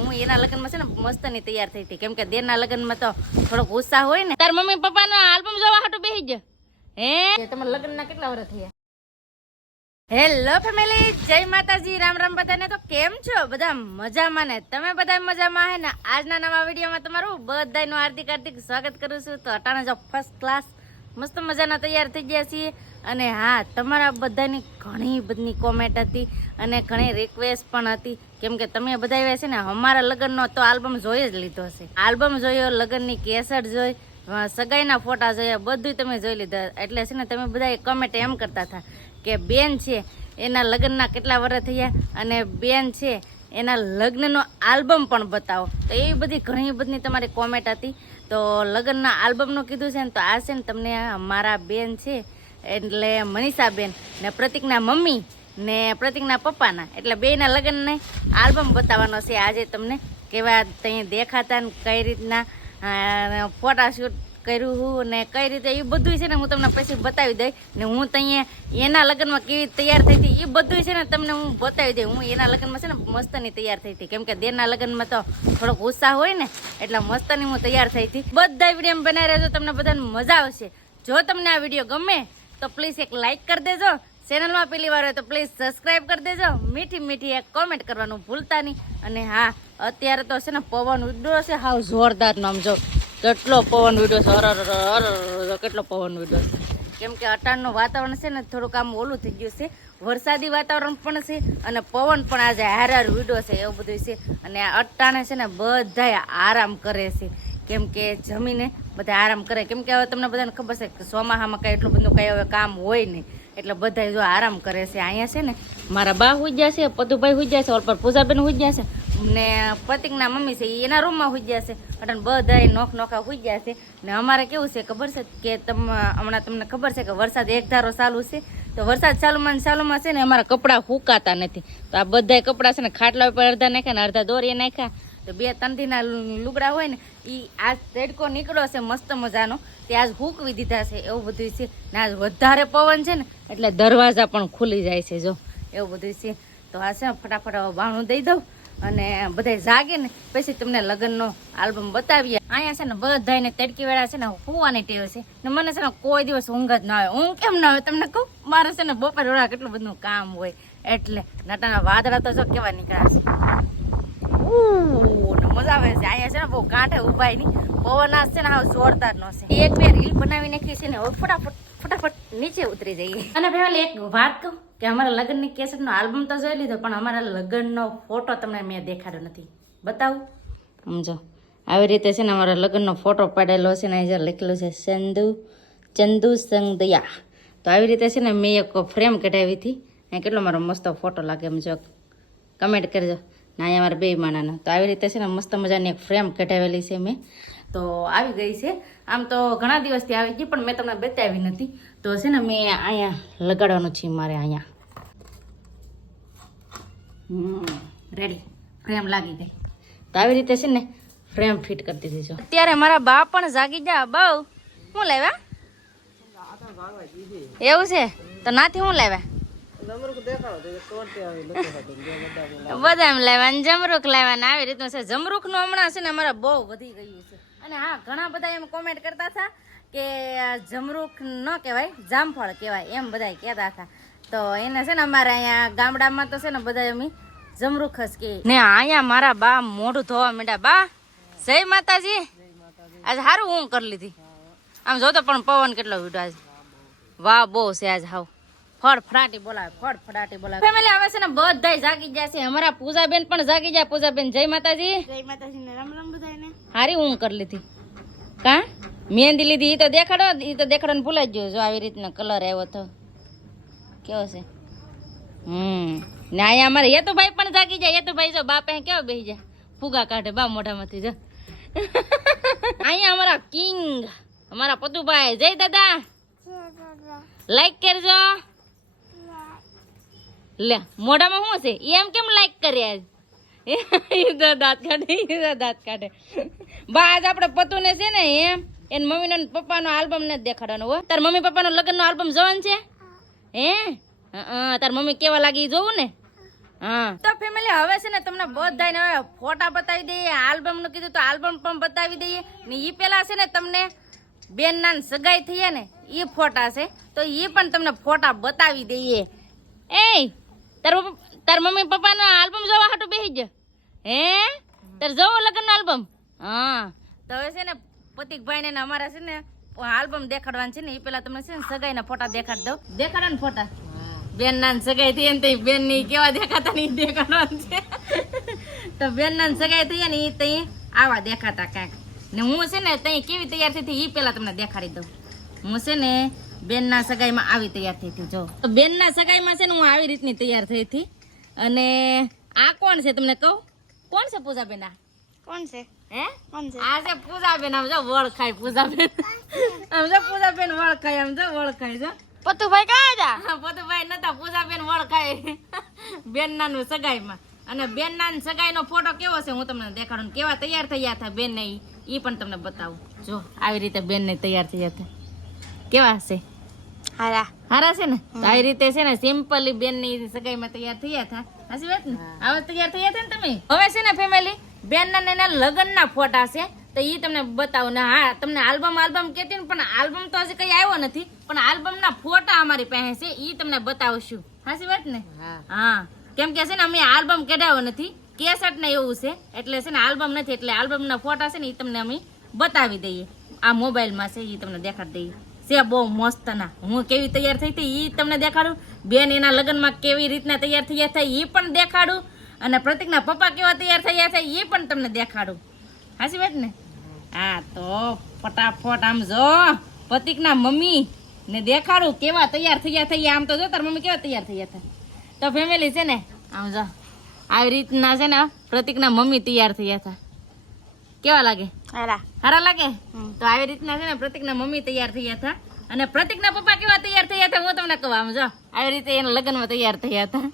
હું એના લગ્નમાં છે ને મસ્ત ની તૈયાર થઈ હતી, કેમ કે દેરના લગ્નમાં તો થોડોક ઉત્સાહ હોય ને. તાર મમ્મી પપ્પા નો આલ્બમ જોવા હાટું બેસી ગયો હે? તમારા લગ્નના કેટલા વર્ષ થયા? હેલો ફેમિલી, જય માતાજી, રામ રામ બધાને. તો કેમ છો બધા? મજામાં ને? તમે બધા મજામાં હે ને? આજના નવા વિડીયોમાં તમારું બધાનું હાર્દિક હાર્દિક સ્વાગત કરું છું. તો અટાણે જો ફર્સ્ટ ક્લાસ મસ્ત મજાના તૈયાર થઈ ગયા છીએ. અને હા, તમારા બધાની ઘણી બધી કોમેન્ટ હતી અને ઘણી રિક્વેસ્ટ પણ હતી, કેમ કે તમે બધા એવા છે ને અમારા લગ્નનો તો આલ્બમ જોઈ જ લીધો છે. આલ્બમ જોયો, લગ્નની કેસેટ જોઈ, સગાઈના ફોટા જોયા, બધું તમે જોઈ લીધા. એટલે છે ને તમે બધા કમેન્ટ એમ કરતા હતા કે બેન છે એના લગ્નના કેટલા વર્ષ થયા અને બેન છે એના લગ્નનો આલ્બમ પણ બતાવો. તો એ બધી ઘણી બધી તમારી કોમેન્ટ હતી. તો લગ્નના આલ્બમનું કીધું છે ને, તો આ છે ને તમને મારા બેન છે એટલે મનીષાબેન ને પ્રતિકના મમ્મી ને પ્રતિકના પપ્પાના એટલે બેના લગ્નને આલ્બમ બતાવવાનો છે આજે તમને. કેવા ત્યાં દેખાતા ને કઈ રીતના ફોટાશૂટ કર્યું હું ને કઈ રીતે એ બધું છે ને હું તમને પછી બતાવી દઈ. ને હું ત્યાં એના લગ્નમાં કેવી તૈયાર થઈ હતી એ બધું છે ને તમને હું બતાવી દઈ. હું એના લગ્નમાં છે ને મસ્તની તૈયાર થઈ હતી, કેમ કે દેરના લગ્નમાં તો થોડોક ઉત્સાહ હોય ને એટલે મસ્તની હું તૈયાર થઈ હતી. બધા વિડીયો બનાવી રહેજો, તમને બધાને મજા આવશે. જો તમને આ વિડીયો ગમે તો પ્લીઝ એક લાઇક કરી દેજો. ચેનલમાં પહેલી વાર હોય તો પ્લીઝ સબસ્ક્રાઈબ કરી દેજો. મીઠી મીઠી એક કોમેન્ટ કરવાનું ભૂલતા નહીં. અને હા, અત્યારે તો છે ને પવન ઉડ્યો છે હાવ જોરદારનો. આમ જો કેટલો પવન ઉડ્યો છે, કેટલો પવન ઉડ્યો છે. કેમ કે અટાણનું વાતાવરણ છે ને થોડુંક આમ ઓલું થઈ ગયું છે, વરસાદી વાતાવરણ પણ છે અને પવન પણ આજે હાર ઉડ્યો છે, એવું બધું છે. અને અટાણે છે ને બધા આરામ કરે છે, કેમ કે જમીને બધા આરામ કરે. કેમ કે હવે તમને બધાને ખબર છે કે ચોમાસામાં કાંઈ એટલું બધું કાંઈ હવે કામ હોય નહીં, એટલે બધા જો આરામ કરે છે. અહીંયા છે ને મારા બા હુઈ ગયા છે, પદુભાઈ હુઈ ગયા છે, ઓર પર પૂજાબેન હુઈ ગયા છે ને પ્રતિકના મમ્મી છે એના રૂમમાં હુઈ ગયા છે. એટલે બધા નોખ નોખા હુઈ ગયા છે. ને અમારે કેવું છે ખબર છે કે હમણાં તમને ખબર છે કે વરસાદ એક ધારો ચાલુ છે. તો વરસાદ ચાલુમાં છે ને અમારા કપડાં ફૂંકાતા નથી. તો આ બધા કપડાં છે ને ખાટલા ઉપર અડધા નાખ્યા ને અડધા દોરીએ નાખ્યા. તો 2-3 દીના લુગડા હોય ને એ આજ તડકો નીકળ્યો છે મસ્ત મજાનો, તે આજ હૂકવી દીધા છે, એવું બધું છે. ને આજ વધારે પવન છે ને એટલે દરવાજા પણ ખુલી જાય છે, જો એવું બધું છે. તો આ છે ફટાફટ બાણું દઈ દઉં અને બધા જાગે ને પછી તમને લગ્નનો આલ્બમ બતાવીએ. અહીંયા છે ને બધાને તડકી વેળા છે ને હોવાની ટેવ છે ને મને છે ને કોઈ દિવસ ઊંઘ જ ના આવે. ઊંઘ કેમ ના આવે તમને કહું? મારે છે ને બપોર વેળા કેટલું બધું કામ હોય એટલે. નટાના વાદળા તો જો કેવા નીકળ્યા છે, મજા આવે છે. અહીંયા છે ને બહુ કાંઠે ઉભાય નહીં, પવન આ છે ને હાવ જોરદાર નો છે. 1-2 રીલ બનાવી નાખી છે ને હવે ફટાફટ નીચે ઉતરી જઈએ. અને ફેમિલી એક વાત કહું કે અમારા લગ્નની કેસેટનો આલ્બમ તો જોઈ લીધો, પણ અમારા લગ્નનો ફોટો તમને મેં દેખાડ્યો નથી. બતાવું? સમજો આવી રીતે છે ને અમારા લગ્નનો ફોટો પાડેલો છે ને અહીં લખેલું છે ચંદુ સંગદયા. તો આવી રીતે છે ને મેં એક ફ્રેમ કઢાવી હતી. અહીં કેટલો મારો મસ્ત ફોટો લાગે એમ જો કમેન્ટ કરજો. ને અહીંયા મારા 2 માણાનો. તો આવી રીતે છે ને મસ્ત મજાની એક ફ્રેમ કઢાવેલી છે મેં. તો આવી ગઈ છે. આમ તો ઘણા દિવસથી આવી ગઈ પણ મેં તમને બતાવી નથી. તો છે ને મેં અહીંયા લગાડવાનું છે મારે અહીંયા. રેડી, ફ્રેમ લાગી ગઈ. તો આવી રીતે છે ને ફ્રેમ ફિટ કરી દીધી છે. અત્યારે મારા બા પણ જાગી જા. બહુ શું લાવ્યા? એવું છે? તો નાથી શું લાવ્યા? બધા એમ લાવ્યા ને જમરૂખ લાવ્યા ને આવી રીતનું છે. જમરૂખ નું હમણાં છે ને અમારે બહુ વધી ગયું છે. અને હા, ઘણા બધા એમ કોમેન્ટ કરતા હતા કે જમરૂખ ન કહેવાય, જામફળ કહેવાય, એમ બધા કહેતા હતા. તો એને છે ને અમારે અહીંયા ગામડામાં તો છે ને બધા અમે જમરૂખ જ કહે. ને અહીંયા મારા બા મોઢું ધોવા માંડ્યા. બા જય માતાજી. આજે સારું હું કરી લીધી. આમ જોતો પણ પવન કેટલો ઉડ્યો આજ. વાહ બહુ છે આજ. હાવ ફટાટી બોલાવે. ફેમિલી આવે છે ને બધા જાગી ગયા છે. અમારા પૂજાબેન પણ જાગી જાય. પૂજાબેન જય માતાજી. જય માતાજી ને રામ રામ બધાને. હારી હું કરી લીધી. કા મહેંદી લીધી? ઈ તો દેખાડો ને ભૂલાઈ ગયો. જો આવી રીતના કલર આવ્યો તો કેવો છે. ને અહીંયા અમારે હેતુભાઈ પણ જાગી જાય. હેતુભાઈ જો બાપે કેવો બેસી જાય, ફુગા કાઢે બા મોઢામાંથી. જો અહીંયા અમારા કિંગ અમારા પદુભાઈ. જય દાદા. લાઈક કરજો. લે મોઢામાં શું છે એમ કેમ લાઈક કર્યા? દાંત કાઢે. બા આજ આપણે પતુને છે ને એમ એન મમ્મીનો પપ્પાનો આલ્બમ નથી દેખાડવાનો હો. તાર મમ્મી પપ્પાનો લગ્નનો આલ્બમ જોવાનું છે હે? તાર મમ્મી કેવા લાગી જોવું ને. હા તો ફેમિલી હવે છે ને તમને બધાને હવે ફોટા બતાવી દઈએ, આલ્બમ નું કીધું તો આલ્બમ પણ બતાવી દઈએ ને ઈ પેલા છે ને તમને બેન ના સગાઈ થઈ ને ઈ ફોટા છે તો ઈ પણ તમને ફોટા બતાવી દઈએ. એ તાર મમ્મી પપ્પા નો આલ્બમ જોવા હાટુ બેસી જ હે તાર જોવો લગ્ન નો આલ્બમ. હા તો હવે છે ને પતિકભાઈ ને અમારા છે ને આલ્બમ દેખાડવાનું છે ને એ પેલા તમને છે ને સગાઈ ના ફોટા દેખાડી દઉં. દેખાડો ને ફોટા બેન ના સગાઈ થઈ ને બેન ની કેવા દેખાતા ને દેખાડવાનું છે. તો બેન ના સગાઈ થઈ ને એ તઈ આવા દેખાતા કાંઈક ને હું છે ને તઈ કેવી તૈયાર થઈ હતી એ પેલા તમને દેખાડી દઉં. હું છે ને બેન ના સગાઈ માં આવી તૈયાર થઈ હતી. જો તો બેન ના સગાઈ માં છે ને હું આવી રીતની તૈયાર થઈ હતી. અને આ કોણ છે તમને કહું કોણ છે પૂજાબેન? આ કોણ છે? હે કોણ છે? આ છે પૂજાબેન. આમ જો વળખાય પૂજાબેન. આમ જો પૂજાબેન વળખાય. આમ જો વળખાય. જો પતુભાઈ ક્યાં હતા? હા પતુભાઈ નતા, પૂજાબેન વળખાય બેન નાનું સગાઈ માં. અને બેન ના સગાઈ નો ફોટો કેવો છે હું તમને દેખાડું કેવા તૈયાર થયા હતા બેન ને ઈ પણ તમને બતાવું. જો આવી રીતે બેન ને તૈયાર થયા હતા કેવા છે? હારા હારા છે ને. તો આવી રીતે છે ને સિમ્પલી બેન ની સગાઈ માં તૈયાર થયા હતા. હાચી વાત ને? આવા તૈયાર થયા હતા ને તમે. હવે છે ને ફેમિલી બેન ના એના લગ્ન ના ફોટા છે તો ઈ તમને બતાવું ને. હા તમને આલ્બમ કેતી ને પણ આલ્બમ તો હજી કઈ આવ્યો નથી પણ આલ્બમ ના ફોટા અમારી પાસે છે ઈ તમને બતાવશું. હાચી વાત ને? હા કેમ કે છે ને અમે આલ્બમ કઢાવ્યો નથી, કેસેટ ને એવું છે એટલે છે ને આલ્બમ નથી એટલે આલ્બમ ના ફોટા છે ને ઈ તમને અમે બતાવી દઈએ. આ મોબાઈલ માં છે ઈ તમને દેખાડી દઈએ. છે બહુ મસ્ત ના. હું કેવી તૈયાર થઈ હતી ઈ તમને દેખાડું. બેન એના લગ્ન માં કેવી રીતના તૈયાર થયા હતા ઈ પણ દેખાડું. અને પ્રતિકના પપ્પા કેવા તૈયાર થયા હતા ઈ પણ તમને દેખાડું. હાચી વાત ને? હા તો ફટાફટ આમ જો પ્રતિકના મમ્મી ને દેખાડું કેવા તૈયાર થયા થયા. આમ તો જો તાર મમ્મી કેવા તૈયાર થયા હતા. તો ફેમિલી છે ને આમ જો આવી રીતના છે ને પ્રતિકના મમ્મી તૈયાર થયા હતા. કેવા લાગે? હારા લાગે? તો આવી રીતના છે ને પ્રતિકના મમ્મી તૈયાર થયા હતા. અને પ્રતિકના પપ્પા કેવા તૈયાર થયા હતા હું તમને કહું. આમ જો આવી રીતે એના લગ્નમાં તૈયાર થયા હતા.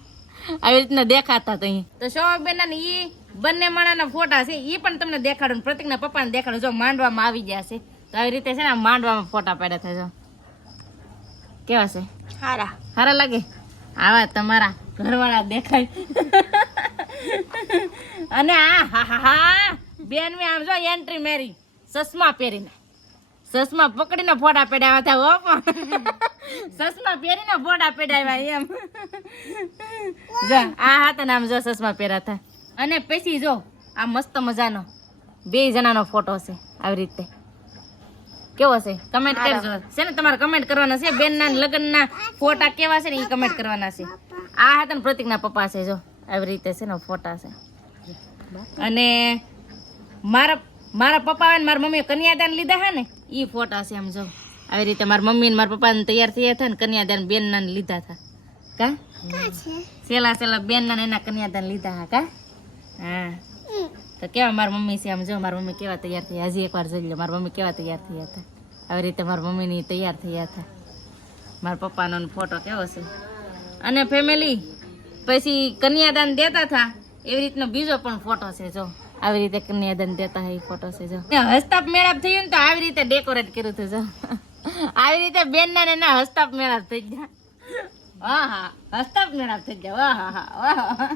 આવી રીતના દેખાતા હતા. તો શોભાબેન ના ઈ બંને માણાના ફોટા છે ઈ પણ તમને દેખાડું. પ્રતિકના પપ્પાને દેખાડું. જો માંડવામાં આવી ગયા છે તો આવી રીતે છે ને માંડવામાં ફોટા પાડ્યા હતા. જો કેવા છે? હારા હારા લાગે? આવા તમારા ઘરવાળા દેખાય. અને હા બેન મેં આમ જો એન્ટ્રી મેરી ચશ્મા પહેરીને ચશ્મા પકડીને ફોટા પેડાવ્યા હતા. હો ચશ્મા પહેરીને ફોટા પેડાવ્યા એમ. જો આ હતા ને આમ જો ચશ્મા પહેર્યા હતા. અને પછી જો આ મસ્ત મજાનો 2 જણાનો ફોટો છે આવી રીતે. કેવો છે? કમેન્ટ કરજો. છે ને તમારે કમેન્ટ કરવાના છે. બેન ના લગ્ન ના ફોટા કેવા છે ને એ કમેન્ટ કરવાના છે. આ હતા ને પ્રતિક ના પપ્પા છે. જો આવી રીતે છે ને ફોટા છે. અને મારા પપ્પા અને મારા મમ્મી કન્યાદાન લીધા હે ને ઈ ફોટા છે. આમ જો આવી રીતે મારા મમ્મી ને મારા પપ્પા ને તૈયાર થયા હતા ને કન્યાદાન બેન ના લીધા હતા. કા સેલા બેન ના એના કન્યાદાન લીધા હા. કા હા તો કેવા મારા મમ્મી છે. આમ જો મારા મમ્મી કેવા તૈયાર થયા. હજી એકવાર જોઈ લો મારા મમ્મી કેવા તૈયાર થયા હતા. આવી રીતે મારા મમ્મી ની તૈયાર થયા હતા. મારા પપ્પાનો ફોટો કેવો છે. અને ફેમિલી પછી કન્યાદાન દેતા હતા એવી રીતનો બીજો પણ ફોટો છે. જો આવી રીતે કન્યાદાન દેતા હોય એ ફોટો છે. જો હસ્તાપ મેળાપ થયું ને તો આવી રીતે ડેકોરેટ કર્યું હતું. જો આવી રીતે બેન ના એના હસ્તાપ મેળાપ થઈ ગયા. હા હસ્તાપ મેળાપ થઈ ગયા.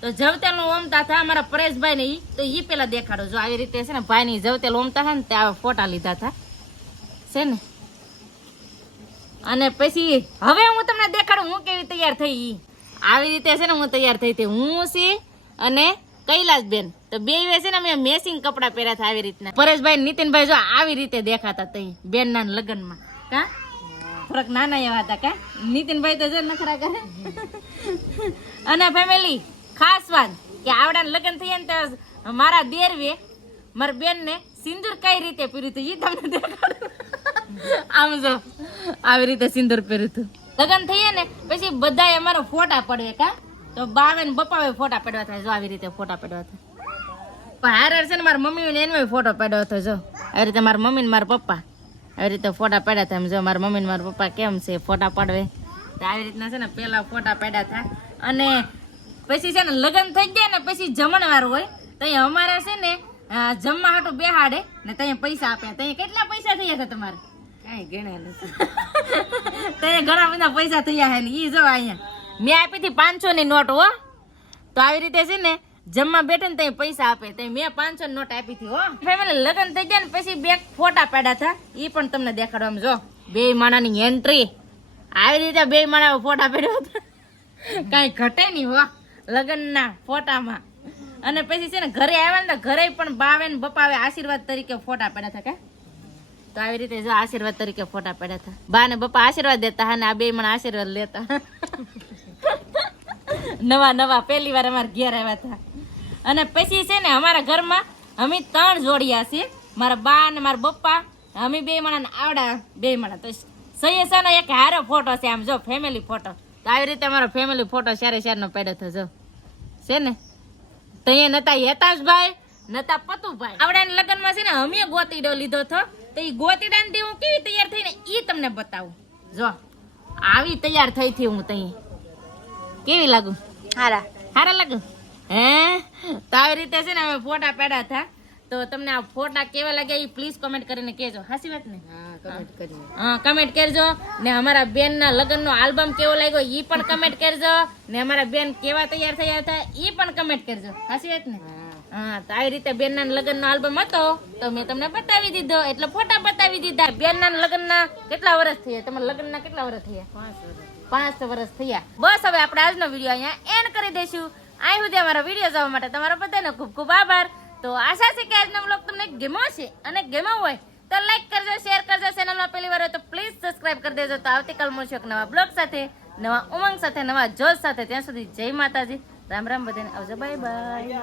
તો જવતેલ ઓમતા હતા અમારા પરેશભાઈ ને ઈ તો ઈ પેલા દેખાડો. જો આવી રીતે છે ને ભાઈ ની જવતેલ ઓમતા હતા ને ત્યાં ફોટા લીધા હતા છે ને. અને પછી હવે હું તમને દેખાડું હું કેવી તૈયાર થઈ. આવી રીતે છે ને હું તૈયાર થઈ હતી. હું સી અને કૈલાસબેન તો બે છે ને મેં મેચિંગ કપડા પહેર્યા હતા આવી રીતના. પરેશભાઈ નીતિનભાઈ જો આવી રીતે દેખાતા તઈ બેન ના લગ્ન માં. કા થોડાક નાના એવા હતા. કા નીતિનભાઈ તો જો નખરા કરે. અને ફેમિલી ખાસ વાત કે આવડા લગ્ન થયા ને તો મારા દેરવે મારા બેન ને સિંદૂર કઈ રીતે પહેર્યું હતું ઈ તમને દેખાડું. આમ જો આવી રીતે સિંદૂર પહેર્યું હતું. લગ્ન થયા ને પછી બધા અમારો ફોટા પડવે. કા તો બાવે ને બપાવે ફોટા પડવા થાય. જો આવી રીતે ફોટા પડવા થાય. પણ હારે છે ને મારા મમ્મી ને એનો ફોટો પડ્યો હતો. જો આવી રીતે મારા મમ્મી ને મારા પપ્પા આવી રીતે ફોટા પડ્યા હતા. જો મારા મમ્મી ને મારા પપ્પા કેમ છે ફોટા પડવે તો આવી રીતના છે ને પેલા ફોટા પડ્યા હતા. અને પછી છે ને લગ્ન થઈ ગયા ને પછી જમણવાર હોય તો અમારે છે ને જમવા હાટું બેહાડે ને ત્યાં પૈસા આપ્યા. ત્યાં કેટલા પૈસા થયા હતા તમારે? કઈ ગણ્યા નથી. ત્યાં ઘણા બધા પૈસા થયા છે ને ઈ જો અહીંયા મેં આપી હતી 500 ની નોટ હો. તો આવી રીતે છે ને જમવા બેઠે ને ત્યાં પૈસા આપે ત્યાં મેં 500 ની નોટ આપી હતી હો. ફેમિલી લગ્ન થઈ ગયા ને પછી બે ફોટા પાડ્યા હતા એ પણ તમને દેખાડવા જો બે માણાની એન્ટ્રી આવી રીતે બે માણા ફોટા પાડ્યા હતા કાંઈ ઘટે નહીં હો લગ્નના ફોટામાં. અને પછી છે ને ઘરે આવ્યા ને ઘરે પણ બાવે ને બપાવે આશીર્વાદ તરીકે ફોટા પાડ્યા હતા. તો આવી રીતે જો આશીર્વાદ તરીકે ફોટા પડ્યા હતા. બા ને બપા આશીર્વાદ દેતા અને આ બે મને આશીર્વાદ લેતા. નવા પહેલી વાર અમારા ઘેર આવ્યા હતા. અને પછી છે ને અમારા ઘરમાં અમે 3 જોડિયા છે, મારા બા અને મારા બપ્પા. અમે બે માણા આવડા બે માણા. તો સૈયસાનો એક હારો ફોટો છે આમ જો ફેમિલી ફોટો. તો આવી રીતે અમારો ફેમિલી ફોટો શારે નો પડ્યો હતો જો છે ને. તો અહીંયા નતા હેતાશભાઈ નતા પતુભાઈ. આવડાના લગ્નમાં છે ને અમે ગોતીડો લીધો હતો. તો એ ગોતીડા ને હું કેવી તૈયાર થઈને ઈ તમને બતાવું. જો આવી તૈયાર થઈ હતી હું તઈ. કેવી લાગુ? હારા. સારા લાગુ હે? તો આવી રીતે છે ને અમે ફોટા પાડ્યા હતા. તો તમને આ ફોટા કેવા લાગ્યા એ પ્લીઝ કમેન્ટ કરીને કહેજો. હાચી વાત ને? હા કમેન્ટ કરજો. ને અમારા બેન ના લગ્ન નો આલ્બમ કેવો લાગ્યો ઈ પણ કમેન્ટ કરજો. ને અમારા બેન કેવા તૈયાર થયા હતા ઈ પણ કમેન્ટ કરજો. હાચી વાત ને? હા તો આવી રીતે બેન ના લગ્ન નો આલ્બમ હતો તો મેં તમને બતાવી દીધો એટલે ફોટા બતાવી દીધા. બેન ના લગ્ન ના કેટલા વર્ષ થયા? તમારા લગ્ન ના કેટલા વર્ષ થયા? 5 વર્ષ થયા. બસ હવે આપણે આજનો વિડીયો અહીંયા એન્ડ કરી દઈશું. અહીં સુધી અમારો વિડીયો જોવા માટે તમારો બધાનો ખૂબ ખૂબ આભાર. તો આશા છે કે આજનો વ્લોગ તમને ગમ્યો છે અને ગમ્યો હોય તો લાઈક કરજો, શેર કરજો. ચેનલમાં પહેલી વાર હોય તો પ્લીઝ સબસ્ક્રાઇબ કરી દેજો. તો આવતીકાલ મળશું એક નવા બ્લોગ સાથે, નવા ઉમંગ સાથે, નવા જોશ સાથે. ત્યાં સુધી જય માતાજી, રામ રામ બધાને આવજો, બાય બાય.